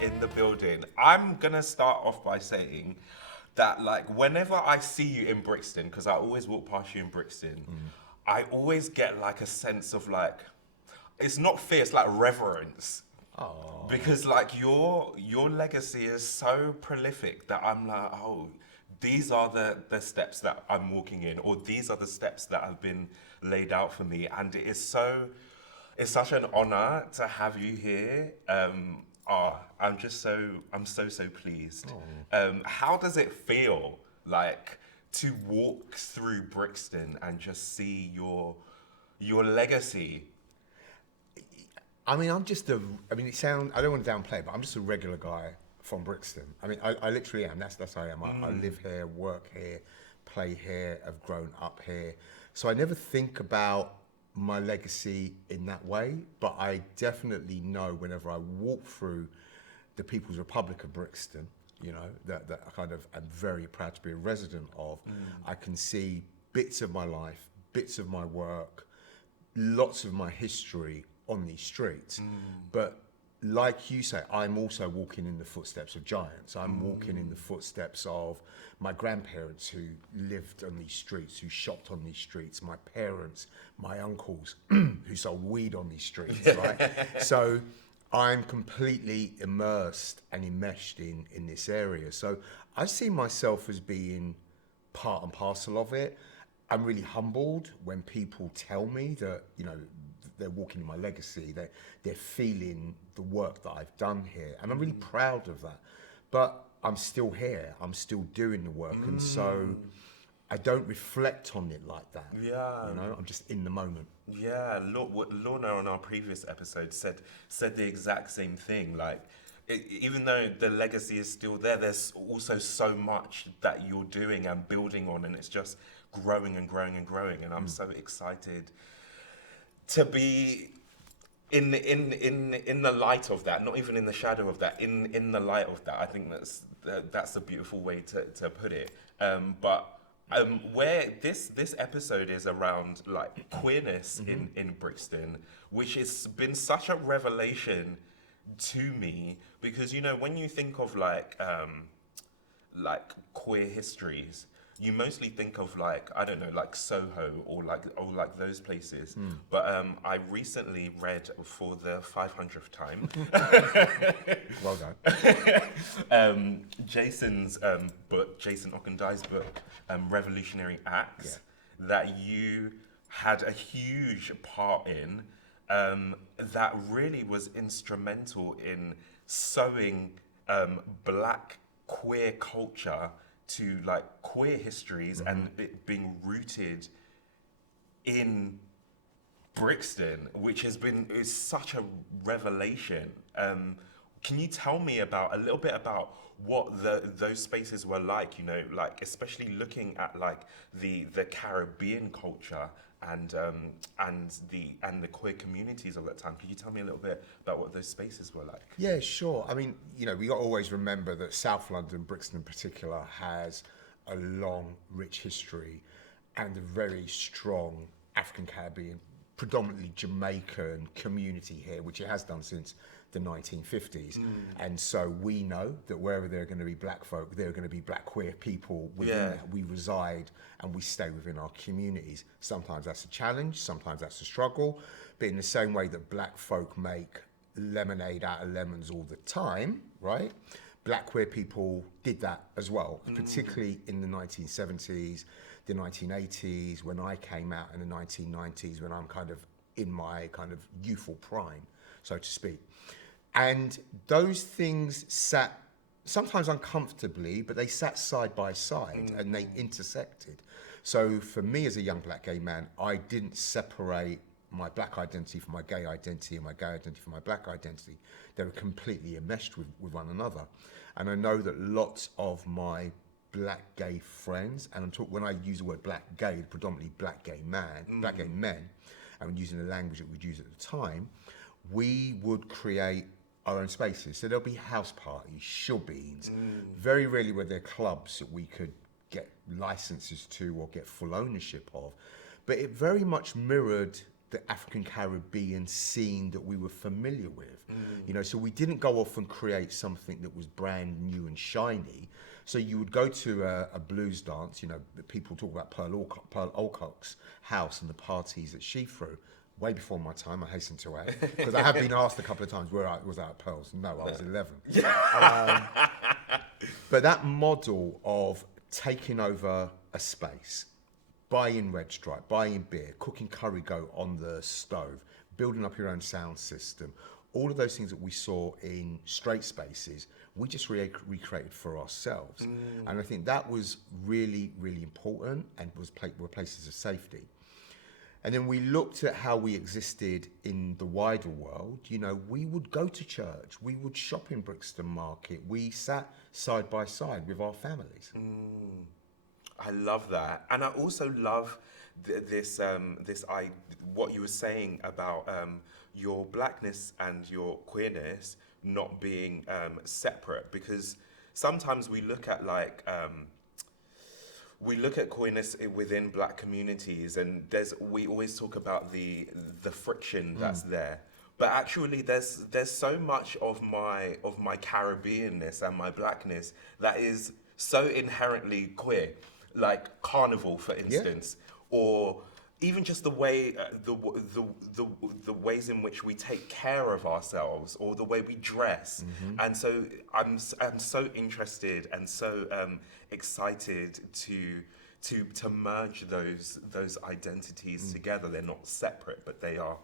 in the building. I'm gonna start off by saying that, like, whenever I see you in Brixton, because I always walk past you in Brixton, I always get like a sense of like, it's not fear, it's like reverence. Oh. Because like your legacy is so prolific that I'm like, oh, these are the steps that I'm walking in, or these are the steps that have been laid out for me, and it's such an honor to have you here. I'm so pleased. How does it feel like to walk through Brixton and just see your legacy? I mean, I don't want to downplay it, but I'm just a regular guy from Brixton. I mean, I literally am. That's how I am. I live here, work here, play here, I've grown up here. So I never think about my legacy in that way, but I definitely know whenever I walk through the People's Republic of Brixton, you know, that I kind of am very proud to be a resident of, I can see bits of my life, bits of my work, lots of my history on these streets. But like you say, I'm also walking in the footsteps of giants. I'm walking in the footsteps of my grandparents who lived on these streets, who shopped on these streets, my parents, my uncles who sold weed on these streets, right? So I'm completely immersed and enmeshed in this area. So I see myself as being part and parcel of it. I'm really humbled when people tell me that, you know, they're walking in my legacy, they're feeling the work that I've done here. And I'm really proud of that. But I'm still here, I'm still doing the work. And so I don't reflect on it like that. Yeah. You know, I'm just in the moment. Yeah, Lorna on our previous episode said the exact same thing. Like, even though the legacy is still there, there's also so much that you're doing and building on, and it's just growing and growing and growing. And I'm so excited to be in the light of that, not even in the shadow of that, in the light of that. I think that's a beautiful way to put it. But where this episode is around like queerness in Brixton, which has been such a revelation to me, because, you know, when you think of like queer histories, you mostly think of like, I don't know, like Soho or like those places. But I recently read for the 500th time Well done. Jason's book, Jason Okendai's book, Revolutionary Acts, that you had a huge part in, that really was instrumental in sewing black queer culture to like queer histories and it being rooted in Brixton, which is such a revelation. Can you tell me a little bit about what those spaces were like? You know, like especially looking at like the Caribbean culture and the queer communities of that time. Could you tell me a little bit about what those spaces were like? Yeah, sure. I mean, you know, we got to always remember that South London, Brixton in particular, has a long, rich history and a very strong African Caribbean, predominantly Jamaican community here, which it has done since the 1950s. And so we know that wherever there are going to be black folk, there are going to be black queer people within that. We reside and we stay within our communities. Sometimes that's a challenge, sometimes that's a struggle, but in the same way that black folk make lemonade out of lemons all the time, right? Black queer people did that as well, particularly in the 1970s, the 1980s, when I came out in the 1990s, when I'm kind of in my kind of youthful prime, so to speak. And those things sat sometimes uncomfortably, but they sat side by side and they intersected. So for me as a young black gay man, I didn't separate my black identity from my gay identity and my gay identity from my black identity. They were completely enmeshed with one another. And I know that lots of my black gay friends, and when I use the word black gay, predominantly black gay men, and using the language that we'd use at the time, we would create our own spaces. So there'll be house parties, shubbeens. Very rarely were there clubs that we could get licenses to or get full ownership of. But it very much mirrored the African Caribbean scene that we were familiar with. You know, so we didn't go off and create something that was brand new and shiny. So you would go to a blues dance, you know, people talk about Pearl Alcock's house and the parties that she threw. Way before my time, I hasten to add, because I have been asked a couple of times, was I at Pearl's? No, I was 11. But that model of taking over a space, buying Red Stripe, buying beer, cooking curry goat on the stove, building up your own sound system, all of those things that we saw in straight spaces, we just recreated for ourselves. And I think that was really, really important and were places of safety. And then we looked at how we existed in the wider world. You know, we would go to church, we would shop in Brixton Market, we sat side by side with our families. I love that, and I also love what you were saying about your blackness and your queerness not being separate, because sometimes we look at queerness within black communities, and we always talk about the friction that's there. But actually, there's so much of my Caribbeanness and my blackness that is so inherently queer, like carnival, for instance, or even just the way the ways in which we take care of ourselves, or the way we dress. And so I'm so interested and so excited to merge those identities together. They're not separate, but they are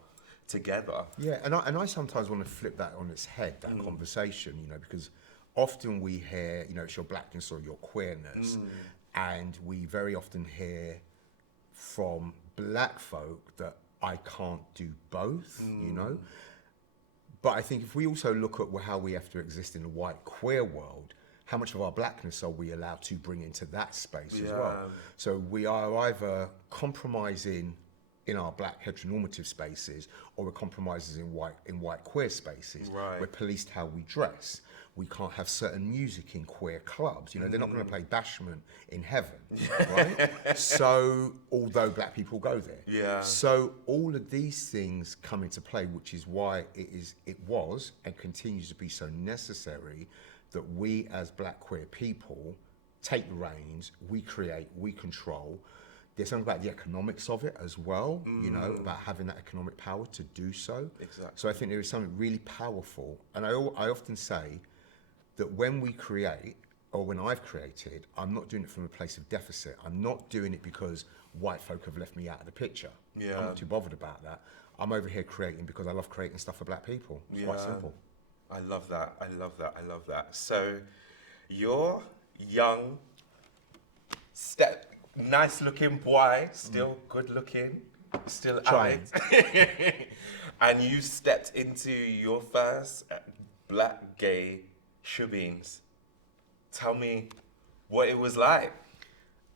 together. Yeah, and I sometimes want to flip that on its head, that conversation, you know, because often we hear, you know, it's your blackness or your queerness, and we very often hear from black folk that I can't do both, you know. But I think if we also look at how we have to exist in a white queer world, how much of our blackness are we allowed to bring into that space as well? So we are either compromising in our black heteronormative spaces, or we're compromising in white queer spaces. We're policed how we dress. We can't have certain music in queer clubs. You know, they're not going to play Bashment in heaven, right? So, although black people go there. So all of these things come into play, which is why it was and continues to be so necessary that we as black queer people take the reins, we create, we control. There's something about the economics of it as well, you know, about having that economic power to do so. Exactly. So I think there is something really powerful. And I often say that when we create, or when I've created, I'm not doing it from a place of deficit. I'm not doing it because white folk have left me out of the picture. I'm not too bothered about that. I'm over here creating because I love creating stuff for black people. It's quite simple. I love that. I love that. I love that. So you're young, nice looking boy, still good looking, still trying. And you stepped into your first black gay shubbeens. Tell me what it was like.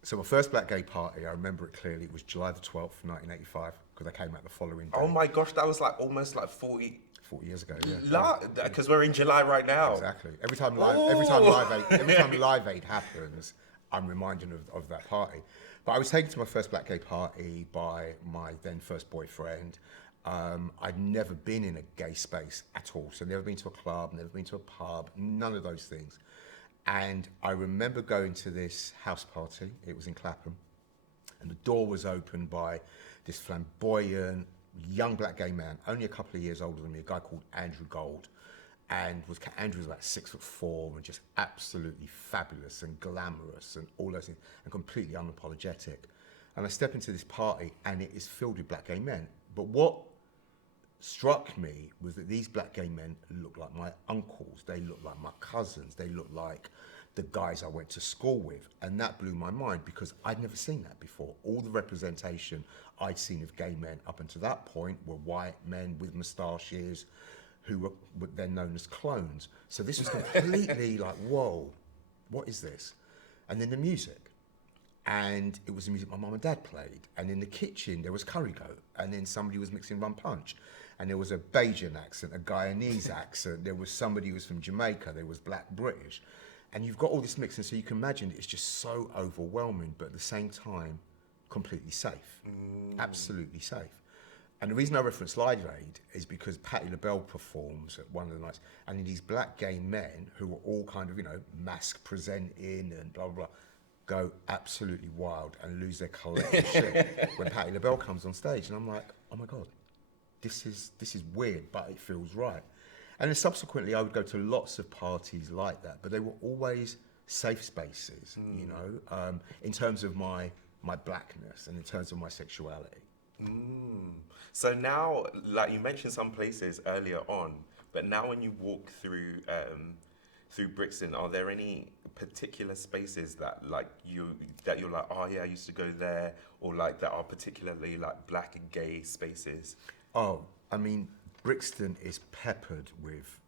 So my first black gay party, I remember it clearly, it was July the 12th, 1985, because I came out the following day. Oh my gosh, that was like almost like 40 years ago, yeah. Because we're in July right now. Exactly. Every time Live Aid happens, I'm reminded of that party. But I was taken to my first black gay party by my then first boyfriend. I'd never been in a gay space at all. So never been to a club, never been to a pub, none of those things. And I remember going to this house party. It was in Clapham. And the door was opened by this flamboyant, young black gay man, only a couple of years older than me, a guy called Andrew Gold. And Andrew was about 6'4" and just absolutely fabulous and glamorous and all those things, and completely unapologetic. And I step into this party and it is filled with black gay men. But what struck me was that these black gay men looked like my uncles, they looked like my cousins, they looked like the guys I went to school with. And that blew my mind because I'd never seen that before. All the representation I'd seen of gay men up until that point were white men with moustaches who were then known as clones. So this was completely like, whoa, what is this? And then the music. And it was the music my mum and dad played. And in the kitchen, there was curry goat. And then somebody was mixing rum punch. And there was a Bajan accent, a Guyanese accent. There was somebody who was from Jamaica. There was black British. And you've got all this mixing, so you can imagine it's just so overwhelming, but at the same time, completely safe. Absolutely safe. And the reason I reference Live Aid is because Patti LaBelle performs at one of the nights, and these black gay men who are all kind of, mask presenting and blah, blah, blah, go absolutely wild and lose their collective shit when Patti LaBelle comes on stage. And I'm like, oh my God, this is weird, but it feels right. And then subsequently, I would go to lots of parties like that, but they were always safe spaces, in terms of my blackness and in terms of my sexuality. So now, like you mentioned some places earlier on, but now when you walk through Brixton, are there any particular spaces that you're like, oh yeah, I used to go there, or like that are particularly like black and gay spaces? Oh, I mean, Brixton is peppered with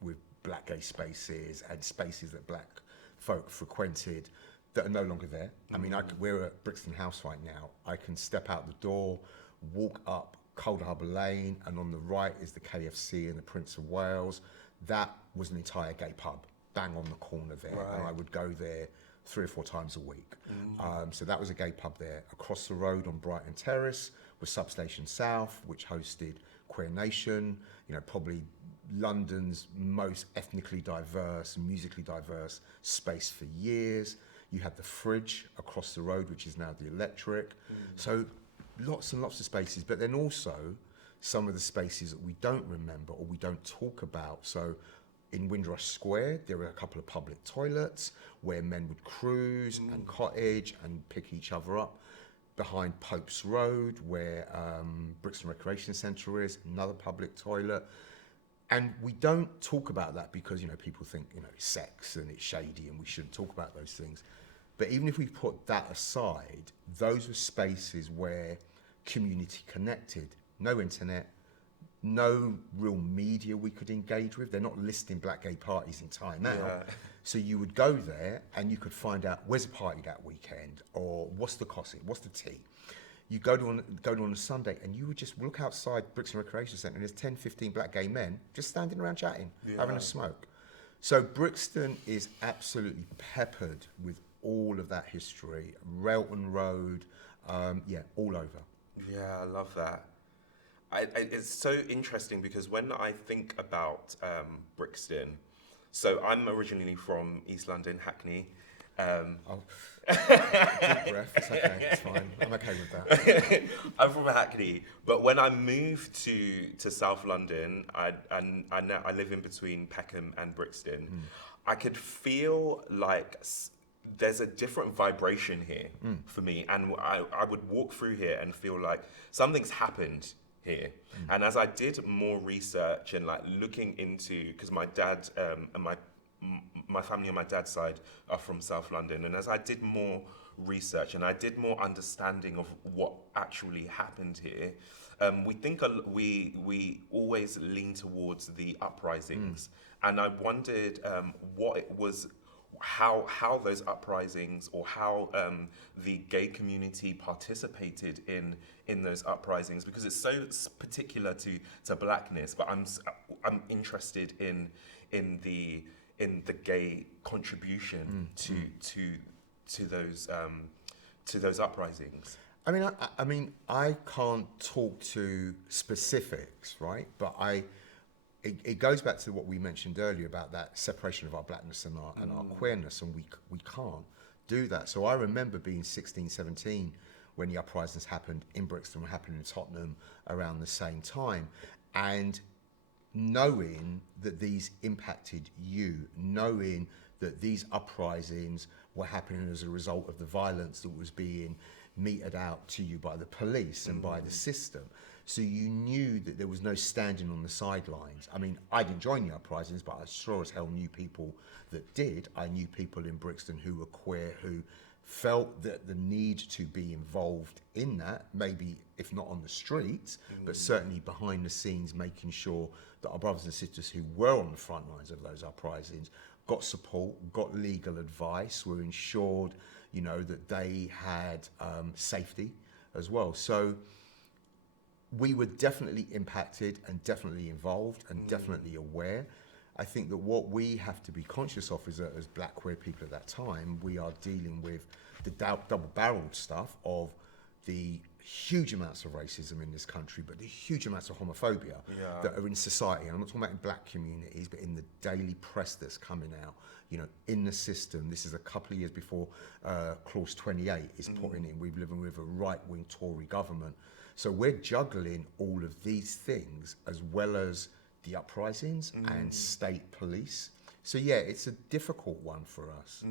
black gay spaces and spaces that black folk frequented that are no longer there. I mean, we're at Brixton House right now. I can step out the door, walk up Cold Harbour Lane, and on the right is the KFC and the Prince of Wales. That was an entire gay pub, bang on the corner there. Right. And I would go there 3 or 4 times a week. So that was a gay pub there. Across the road on Brighton Terrace was Substation South, which hosted Queer Nation, probably London's most ethnically diverse, musically diverse space for years. You had the Fridge across the road, which is now the Electric. So lots and lots of spaces, but then also some of the spaces that we don't remember or we don't talk about. So in Windrush Square, there were a couple of public toilets where men would cruise and cottage and pick each other up. Behind Pope's Road, where Brixton Recreation Centre is, another public toilet. And we don't talk about that because, people think, it's sex and it's shady and we shouldn't talk about those things. But even if we put that aside, those were spaces where community connected. No internet, no real media we could engage with. They're not listing black gay parties in Time Out. Yeah. So you would go there and you could find out where's a party that weekend, or what's the costing, what's the tea. You go to on a Sunday and you would just look outside Brixton Recreation Centre and there's 10, 15 black gay men just standing around chatting, having a smoke. So Brixton is absolutely peppered with all of that history. Railton Road, all over. Yeah, I love that. It's so interesting because when I think about Brixton, so I'm originally from East London, Hackney. Deep breath, it's okay, it's fine. I'm okay with that. I'm from Hackney, but when I moved to South London, I live in between Peckham and Brixton. I could feel like there's a different vibration here for me, and I would walk through here and feel like something's happened here. And as I did more research and like looking into, because my dad and my family on my dad's side are from South London, and as I did more research and I did more understanding of what actually happened here, we always lean towards the uprisings, and I wondered what it was, how those uprisings, or how the gay community participated in those uprisings, because it's so particular to blackness. But I'm interested in the gay contribution to those uprisings. I mean, I can't talk to specifics, right? But it goes back to what we mentioned earlier about that separation of our blackness and our queerness, and we can't do that. So I remember being 16, 17 when the uprisings happened in Brixton, happened in Tottenham around the same time, and knowing that these impacted you, knowing that these uprisings were happening as a result of the violence that was being meted out to you by the police and by the system. So you knew that there was no standing on the sidelines. I mean, I didn't join the uprisings, but I sure as hell knew people that did. I knew people in Brixton who were queer, who felt that the need to be involved in that, maybe if not on the streets, but certainly behind the scenes, making sure that our brothers and sisters who were on the front lines of those uprisings got support, got legal advice, were ensured, that they had safety as well. So we were definitely impacted and definitely involved and definitely aware. I think that what we have to be conscious of is that as black queer people at that time, we are dealing with the double-barreled stuff of the huge amounts of racism in this country, but the huge amounts of homophobia that are in society. And I'm not talking about in black communities, but in the daily press that's coming out, you know, in the system. This is a couple of years before Clause 28 is put in. We're living with a right-wing Tory government. So we're juggling all of these things as well as the uprisings and state police. So yeah, it's a difficult one for us.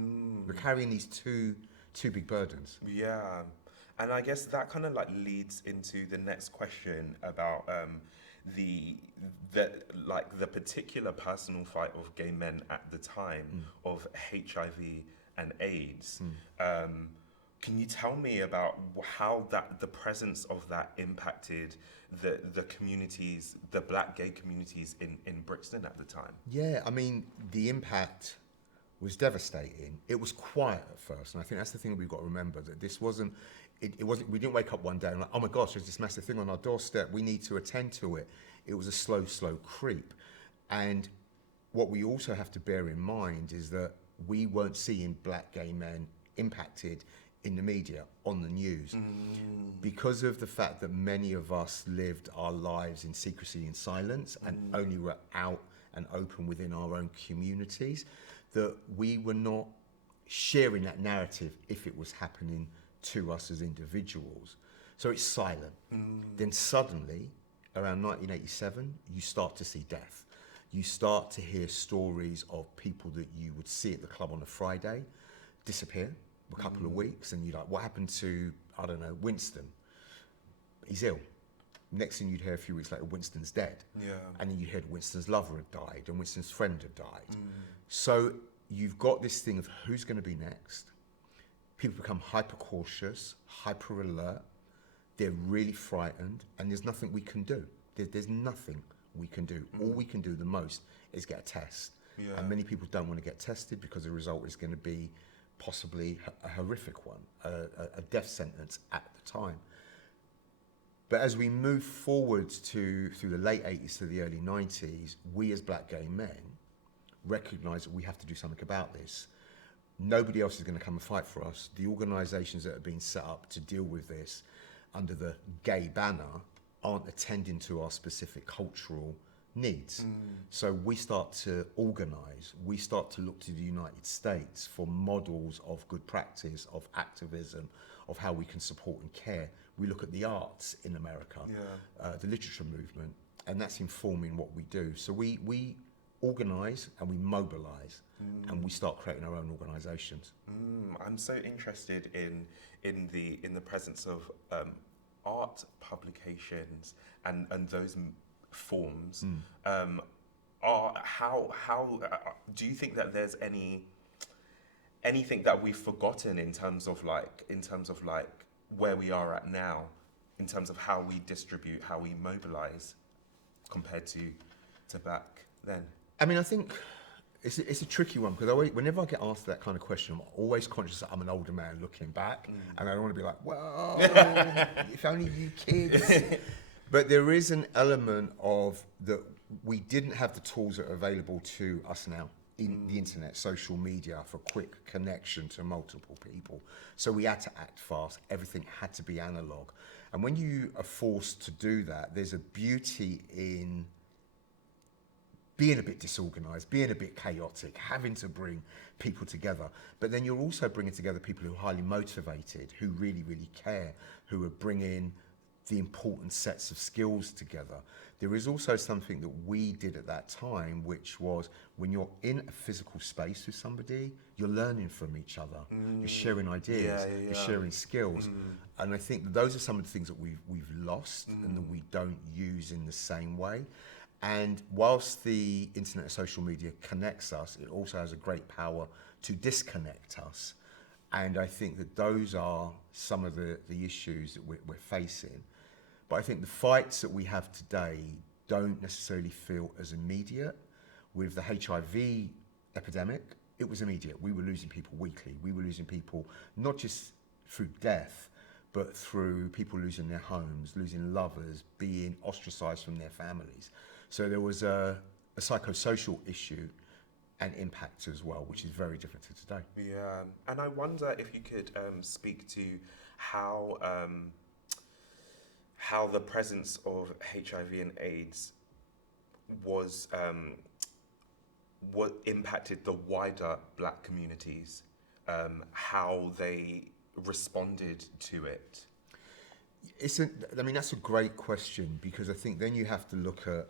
We're carrying these two big burdens. Yeah. And I guess that kind of like leads into the next question about the particular personal fight of gay men at the time of HIV and AIDS. Can you tell me about how the presence of that impacted the communities, the black gay communities in Brixton at the time? Yeah, I mean, the impact was devastating. It was quiet at first, and I think that's the thing we've got to remember, that this wasn't, it wasn't, we didn't wake up one day and like, oh my gosh, there's this massive thing on our doorstep, we need to attend to it. It was a slow creep. And what we also have to bear in mind is that we weren't seeing black gay men impacted in the media, on the news, because of the fact that many of us lived our lives in secrecy and silence and only were out and open within our own communities, that we were not sharing that narrative if it was happening to us as individuals. So it's silent. Then suddenly, around 1987, you start to see death. You start to hear stories of people that you would see at the club on a Friday disappear for a couple of weeks, and you're like, what happened to, I don't know, Winston? He's ill. Next thing you'd hear a few weeks later, Winston's dead. Yeah. And then you heard Winston's lover had died and Winston's friend had died. So you've got this thing of who's going to be next. People become hyper cautious, hyper alert. They're really frightened, and there's nothing we can do. There's nothing we can do. All we can do the most is get a test. Yeah. And many people don't want to get tested because the result is going to be possibly a horrific one, a death sentence at the time. But as we move forward through the late 80s to the early 90s, we as black gay men recognise that we have to do something about this. Nobody else is going to come and fight for us. The organisations that have been set up to deal with this under the gay banner aren't attending to our specific cultural needs. So we start to organise, we start to look to the United States for models of good practice, of activism, of how we can support and care. We look at the arts in America, the literature movement, and that's informing what we do. So we organise and we mobilise, and we start creating our own organisations. I'm so interested in the presence of art publications and those forms. How do you think that there's anything that we've forgotten in terms of like where we are at now, in terms of how we distribute, how we mobilize compared to back then? I mean, I think it's a tricky one, because whenever I get asked that kind of question, I'm always conscious that I'm an older man looking back, and I don't want to be like, well, if only you kids. But there is an element of that we didn't have the tools that are available to us now in the internet, social media, for quick connection to multiple people. So we had to act fast. Everything had to be analog. And when you are forced to do that, there's a beauty in being a bit disorganized, being a bit chaotic, having to bring people together. But then you're also bringing together people who are highly motivated, who really, really care, who are bringing the important sets of skills together. There is also something that we did at that time, which was when you're in a physical space with somebody, you're learning from each other. You're sharing ideas, you're sharing skills. And I think that those are some of the things that we've lost and that we don't use in the same way. And whilst the internet and social media connects us, it also has a great power to disconnect us. And I think that those are some of the issues that we're facing. But I think the fights that we have today don't necessarily feel as immediate. With the HIV epidemic, it was immediate. We were losing people weekly. We were losing people not just through death, but through people losing their homes, losing lovers, being ostracized from their families. So there was a psychosocial issue and impact as well, which is very different to today. Yeah, and I wonder if you could speak to how how the presence of HIV and AIDS was what impacted the wider Black communities, how they responded to it. That's a great question, because I think then you have to look at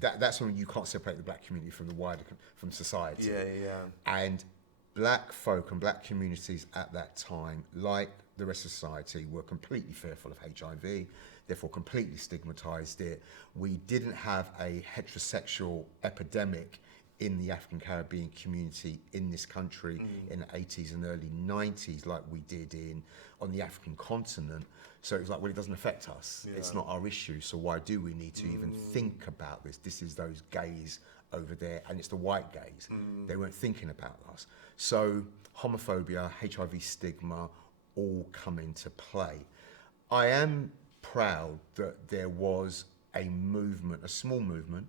that's when you can't separate the Black community from the wider from society. Yeah. And Black folk and Black communities at that time, like the rest of society, were completely fearful of HIV, therefore completely stigmatized it. We didn't have a heterosexual epidemic in the African Caribbean community in this country in the 80s and early 90s like we did on the African continent. So it was like, well, it doesn't affect us. Yeah. It's not our issue, so why do we need to even think about this? This is those gays over there, and it's the white gays. They weren't thinking about us. So homophobia, HIV stigma all come into play. I am proud that there was a movement, a small movement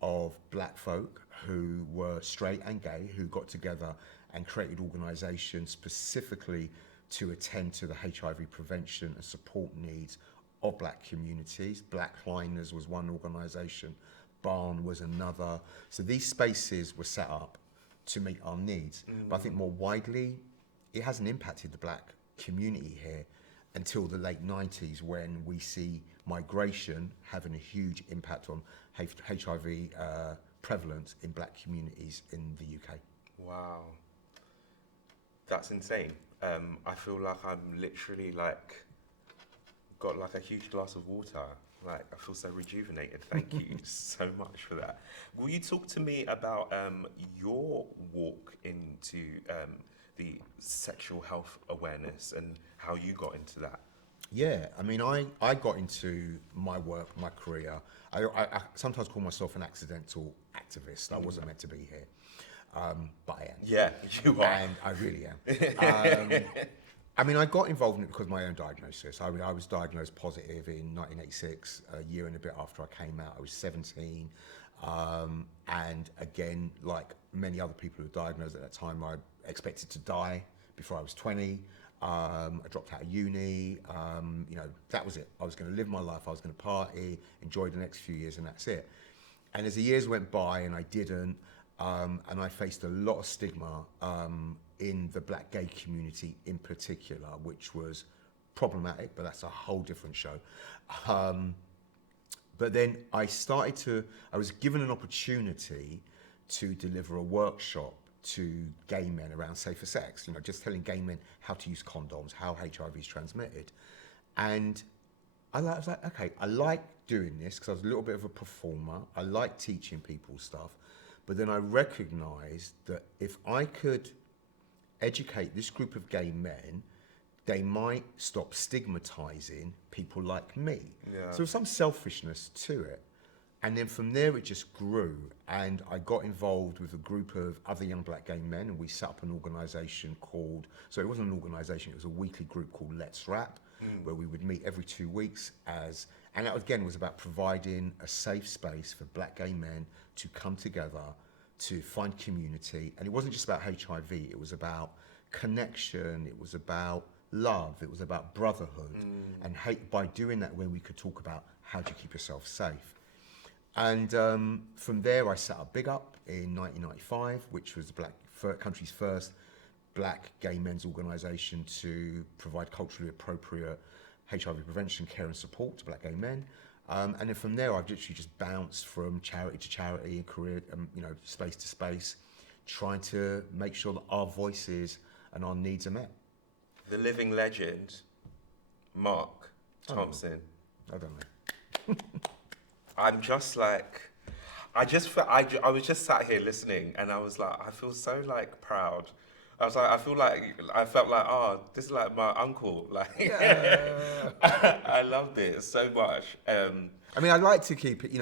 of Black folk who were straight and gay, who got together and created organisations specifically to attend to the HIV prevention and support needs of Black communities. Black Liners was one organisation, Barn was another. So these spaces were set up to meet our needs. But I think more widely, it hasn't impacted the Black community here until the late 90s, when we see migration having a huge impact on HIV prevalence in Black communities in the UK. Wow. That's insane. I feel like I'm literally got a huge glass of water. I feel so rejuvenated. Thank you so much for that. Will you talk to me about your walk into the sexual health awareness and how you got into that? Yeah, I got into my work, my career. I sometimes call myself an accidental activist. I wasn't meant to be here, but I am. Yeah, you are. And I really am. I got involved in it because of my own diagnosis. I was diagnosed positive in 1986, a year and a bit after I came out. I was 17. And again, like many other people who were diagnosed at that time, I expected to die before I was 20. I dropped out of uni. That was it. I was going to live my life. I was going to party, enjoy the next few years, and that's it. And as the years went by and I didn't, and I faced a lot of stigma in the Black gay community in particular, which was problematic, but that's a whole different show. But then I was given an opportunity to deliver a workshop to gay men around safer sex, just telling gay men how to use condoms, how HIV is transmitted. And I was like, okay, I like doing this because I was a little bit of a performer. I like teaching people stuff. But then I recognized that if I could educate this group of gay men, they might stop stigmatizing people like me. Yeah. So there's some selfishness to it. And then from there, it just grew. And I got involved with a group of other young Black gay men, and we set up an organisation so it wasn't an organisation, it was a weekly group called Let's Rap, where we would meet every 2 weeks and that again was about providing a safe space for Black gay men to come together to find community. And it wasn't just about HIV, it was about connection, it was about love, it was about brotherhood. And by doing that, when we could talk about how do you keep yourself safe. And from there, I set up Big Up in 1995, which was the country's first Black gay men's organisation to provide culturally appropriate HIV prevention, care and support to Black gay men. And then from there, I've literally just bounced from charity to charity and career, space to space, trying to make sure that our voices and our needs are met. The living legend, Marc Thompson. I don't know. I'm just I was just sat here listening, and I was like, I feel so proud. I was like, I felt like, oh, this is like my uncle. Yeah. I loved it so much. I like to keep it,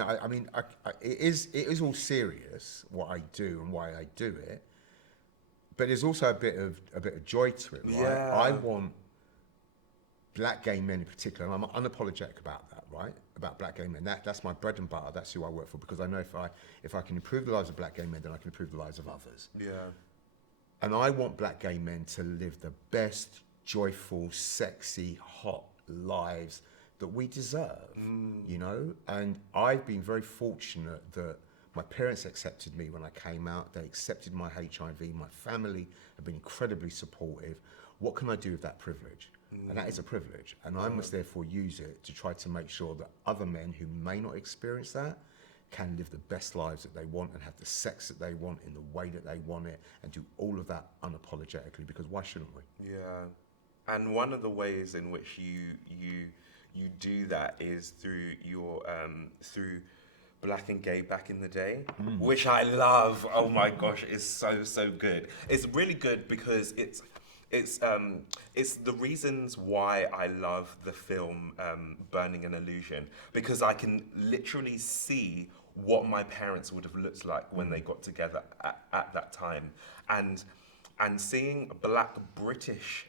it is all serious what I do and why I do it, but there's also a bit of joy to it, right? Yeah. I want Black gay men in particular, and I'm unapologetic about that, right? About Black gay men. That's my bread and butter. That's who I work for, because I know if I can improve the lives of Black gay men, then I can improve the lives of others. Yeah. And I want Black gay men to live the best, joyful, sexy, hot lives that we deserve, you know? And I've been very fortunate that my parents accepted me when I came out. They accepted my HIV. My family have been incredibly supportive. What can I do with that privilege? And that is a privilege. And I must therefore use it to try to make sure that other men who may not experience that can live the best lives that they want and have the sex that they want in the way that they want it and do all of that unapologetically, because why shouldn't we? Yeah. And one of the ways in which you do that is through your through Black and Gay Back in the Day, which I love. Oh my gosh, it's so good. It's really good because it's the reasons why I love the film Burning an Illusion, because I can literally see what my parents would have looked like when they got together at that time, and seeing Black British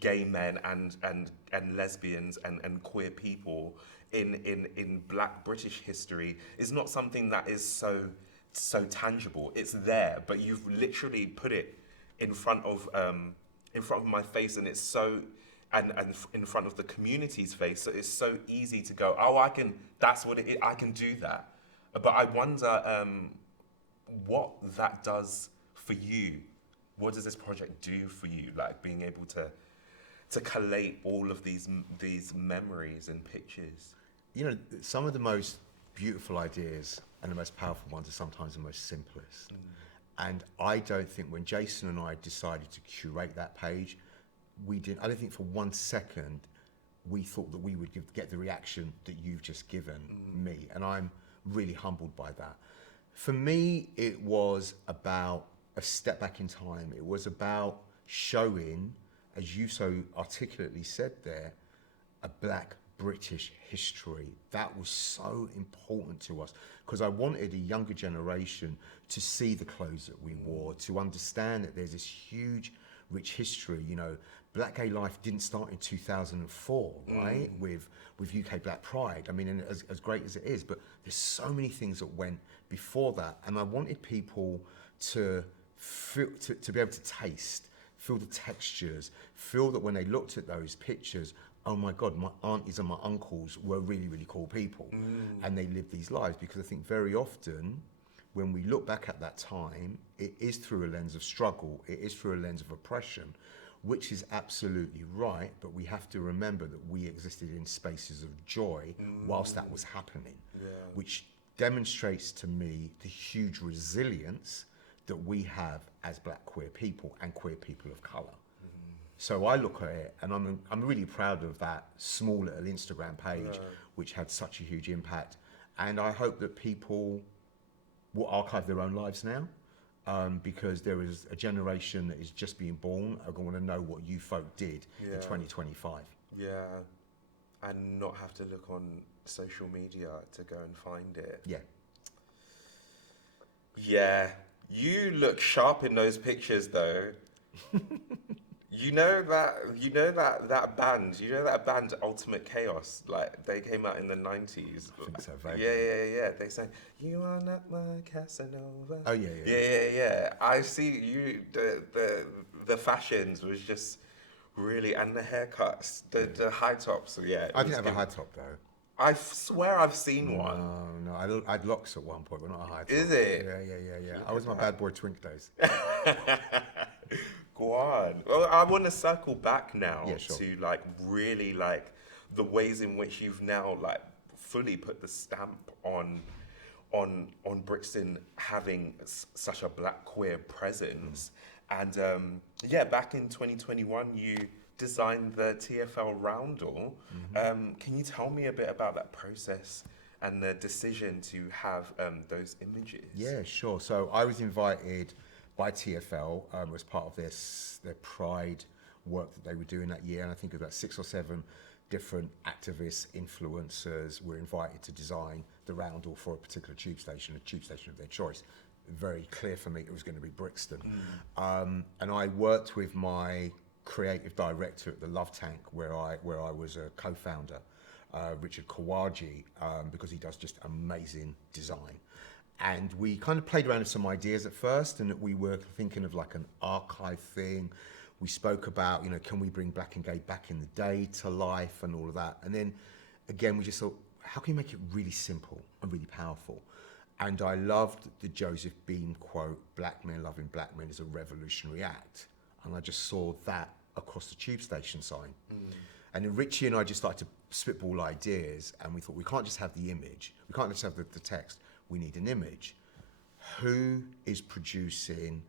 gay men and lesbians and queer people in Black British history is not something that is so tangible. It's there, but you've literally put it in front of my face, and it's so and in front of the community's face, so it's so easy to go, oh, that's what it is, I can do that. But I wonder what that does for you. What does this project do for you, like being able to collate all of these memories and pictures? You know, some of the most beautiful ideas and the most powerful ones are sometimes the most simplest. And I don't think when Jason and I decided to curate that page, I don't think for 1 second we thought that we would get the reaction that you've just given me. And I'm really humbled by that. For me, it was about a step back in time. It was about showing, as you so articulately said there, a Black British history. That was so important to us because I wanted a younger generation to see the clothes that we wore, to understand that there's this huge, rich history. You know, Black gay life didn't start in 2004, right? With UK Black Pride. I mean, and as great as it is, but there's so many things that went before that, and I wanted people to feel, to be able to taste, feel the textures, feel that when they looked at those pictures, oh my God, my aunties and my uncles were really, really cool people. And they lived these lives, because I think very often when we look back at that time, it is through a lens of struggle, it is through a lens of oppression, which is absolutely right, but we have to remember that we existed in spaces of joy whilst that was happening, which demonstrates to me the huge resilience that we have as Black queer people and queer people of colour. So I look at it and I'm really proud of that small little Instagram page, which had such a huge impact. And I hope that people will archive their own lives now, because there is a generation that is just being born are going to know what you folk did in 2025. Yeah, and not have to look on social media to go and find it. Yeah. Yeah, you look sharp in those pictures though. You know that band Ultimate Chaos, like they came out in the 90s. I think so, vaguely. Yeah. They sang, "You are not my Casanova." Oh yeah. Yeah. I see you. The fashions was just really, and the haircuts, the high tops. Yeah. I didn't have a high top though. I swear I've seen one. No, I had locks at one point, but not a high top. Is it? Yeah. I was my bad boy twink days. Go on. Well, I want to circle back now sure. to like really like the ways in which you've now like fully put the stamp on Brixton having such a Black queer presence. And back in 2021, you designed the TFL roundel. Can you tell me a bit about that process and the decision to have those images? Yeah, sure. So I was invited by TFL as part of their Pride work that they were doing that year, and I think about 6 or 7 different activists, influencers were invited to design the roundel for a particular tube station of their choice. Very clear for me it was going to be Brixton. And I worked with my creative director at the Love Tank, where I was a co-founder, Richard Kawaji, because he does just amazing design. And we kind of played around with some ideas at first, and that we were thinking of like an archive thing We spoke about, can we bring black and gay back in the day to life and all of that. And then again, we just thought, how can you make it really simple and really powerful? And I loved the Joseph Beam quote, "Black men loving black men is a revolutionary act." And I just saw that across the tube station sign. And then Richie and I just started to spitball ideas, and we thought, we can't just have the image. We can't just have the text. We need an image. Who is producing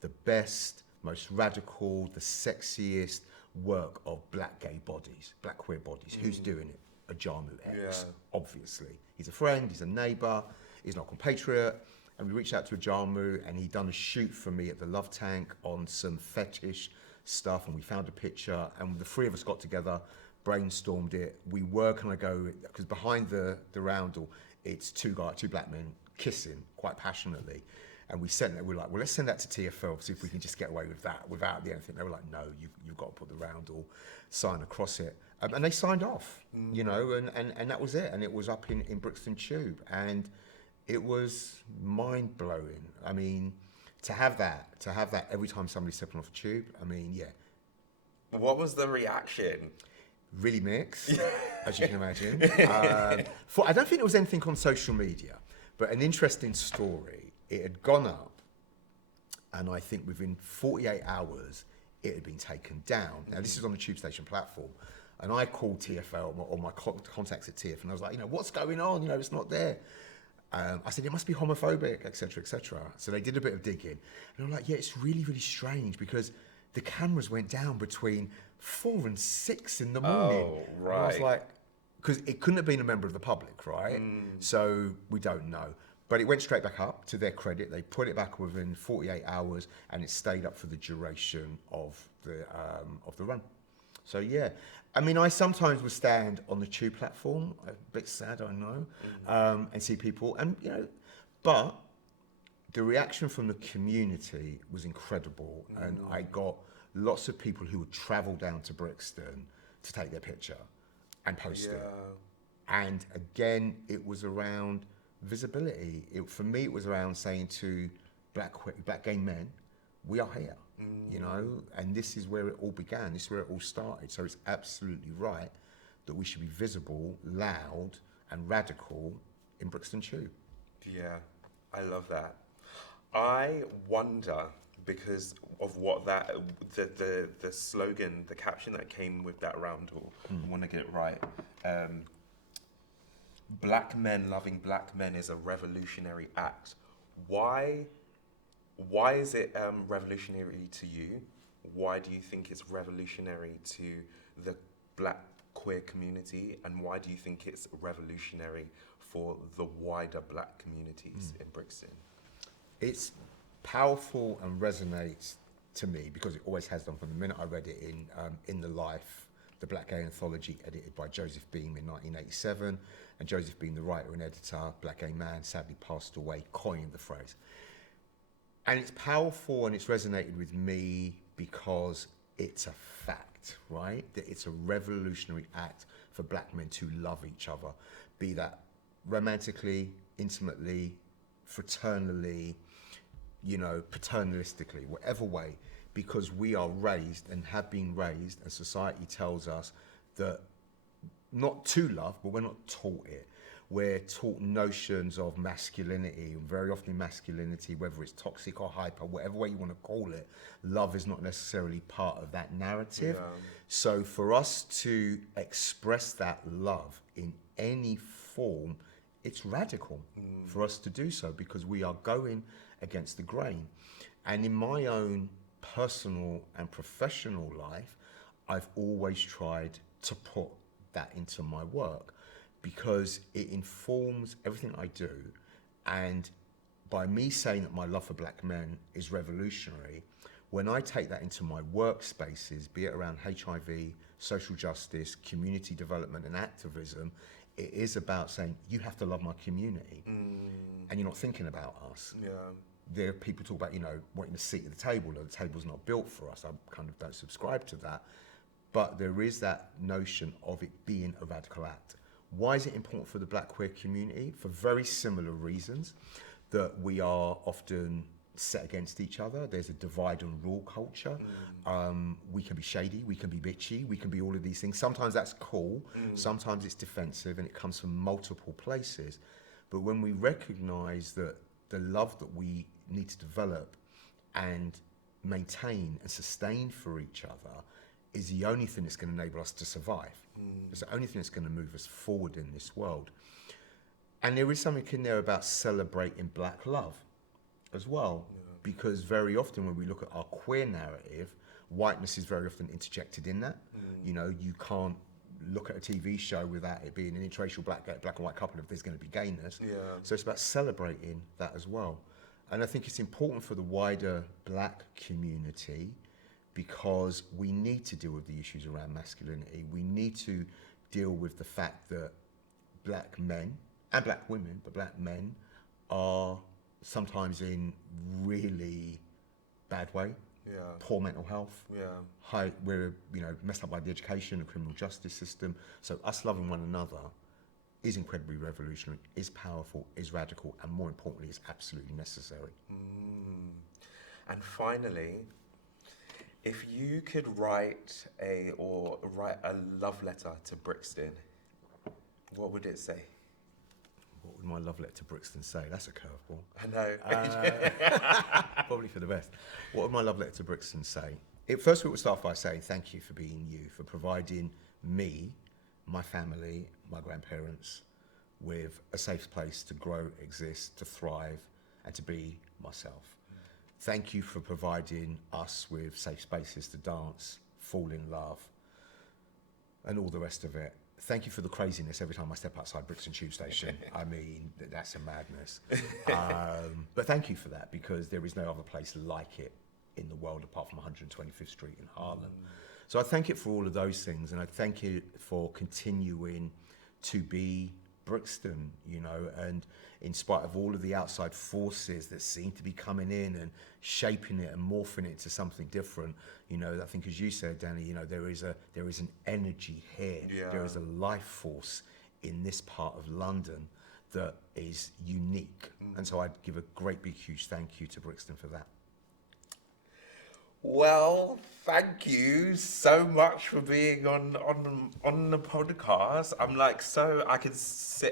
the best, most radical, the sexiest work of black gay bodies, black queer bodies? Who's doing it? A Jamu X, obviously. He's a friend, he's a neighbour, he's not a compatriot. And we reached out to a Jamu, and he'd done a shoot for me at the Love Tank on some fetish stuff, and we found a picture, and the three of us got together, brainstormed it. We were going to go, because behind the roundel, it's two black men kissing quite passionately. And we sent it, we were like, well, let's send that to TFL, see if we can just get away with that without the anything. They were like, no, you've got to put the roundel sign across it. And they signed off, and that was it. And it was up in Brixton Tube. And it was mind-blowing. I mean, to have that every time somebody's stepping off a tube, I mean, yeah. What was the reaction? Really mixed, as you can imagine. I don't think there was anything on social media, but an interesting story. It had gone up, and I think within 48 hours, it had been taken down. Now, this is on the tube station platform, and I called TFL, or my contacts at TF, and I was like, what's going on? It's not there. I said, it must be homophobic, et cetera, et cetera. So they did a bit of digging. And I'm like, yeah, it's really, really strange because the cameras went down between 4 and 6 in the morning. Oh, right. And I was like, because it couldn't have been a member of the public, right? So we don't know. But it went straight back up, to their credit. They put it back within 48 hours, and it stayed up for the duration of the run. So yeah, I mean, I sometimes would stand on the tube platform, a bit sad, I know, and see people, and but the reaction from the community was incredible, and I got lots of people who would travel down to Brixton to take their picture and post it. And again, it was around visibility. For me, it was around saying to black gay men, we are here. And this is where it all began. This is where it all started. So it's absolutely right that we should be visible, loud, and radical in Brixton Tube. Yeah, I love that. I wonder, because of what the slogan, the caption that came with that roundel, I want to get it right. Black men loving black men is a revolutionary act. Why is it revolutionary to you? Why do you think it's revolutionary to the black queer community? And why do you think it's revolutionary for the wider black communities in Brixton? It's powerful and resonates to me because it always has done from the minute I read it in The Life, the Black Gay Anthology edited by Joseph Beam in 1987. And Joseph Beam, the writer and editor, black gay man, sadly passed away, coined the phrase. And it's powerful and it's resonated with me because it's a fact, right? That it's a revolutionary act for black men to love each other, be that romantically, intimately, fraternally, paternalistically, whatever way, because we are raised and have been raised, and society tells us that not to love, but we're not taught it. We're taught notions of masculinity, and very often masculinity, whether it's toxic or hyper, whatever way you want to call it, love is not necessarily part of that narrative. Yeah. So for us to express that love in any form, it's radical for us to do so because we are going against the grain. And in my own personal and professional life, I've always tried to put that into my work because it informs everything I do. And by me saying that my love for black men is revolutionary, when I take that into my workspaces, be it around HIV, social justice, community development and activism, it is about saying, you have to love my community. And you're not thinking about us. Yeah. There are people talk about, wanting a seat at the table. The table's not built for us. I kind of don't subscribe to that. But there is that notion of it being a radical act. Why is it important for the black queer community? For very similar reasons, that we are often set against each other. There's a divide and rule culture. We can be shady, we can be bitchy, we can be all of these things. Sometimes that's cool, sometimes it's defensive, and it comes from multiple places. But when we recognize that the love that we need to develop and maintain and sustain for each other is the only thing that's going to enable us to survive. It's the only thing that's going to move us forward in this world. And there is something in there about celebrating black love as well, because very often when we look at our queer narrative, whiteness is very often interjected in that. You know, you can't look at a TV show without it being an interracial black and white couple if there's going to be gayness. So it's about celebrating that as well. And I think it's important for the wider black community because we need to deal with the issues around masculinity. We need to deal with the fact that black men and black women, but black men are sometimes in really bad way. Poor mental health. We're messed up by the education and criminal justice system. So us loving one another is incredibly revolutionary, is powerful, is radical, and more importantly, is absolutely necessary. And finally, if you could write a love letter to Brixton, what would it say? What would my love letter to Brixton say? That's a curveball. I know. Probably for the best. What would my love letter to Brixton say? First, it would start by saying thank you for being you, for providing me, my family, my grandparents, with a safe place to grow, exist, to thrive, and to be myself. Thank you for providing us with safe spaces to dance, fall in love, and all the rest of it. Thank you for the craziness every time I step outside Brixton Tube Station. I mean, that's a madness. But thank you for that, because there is no other place like it in the world apart from 125th Street in Harlem. So I thank it for all of those things, and I thank it for continuing to be Brixton, and in spite of all of the outside forces that seem to be coming in and shaping it and morphing it to something different, I think, as you said, Danny, there is an energy here. There is a life force in this part of London that is unique. And so I'd give a great big huge thank you to Brixton for that. Well, thank you so much for being on the podcast. I'm like,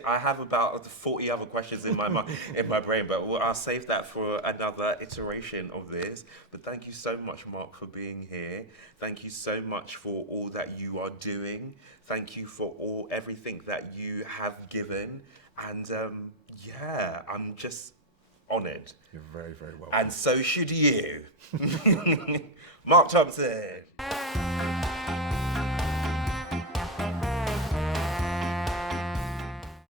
I have about 40 other questions in my in my brain, but I'll save that for another iteration of this. But thank you so much, Marc, for being here. Thank you so much for all that you are doing. Thank you for everything that you have given. And I'm just honoured. You're very, very welcome. And so should you. Marc Thompson.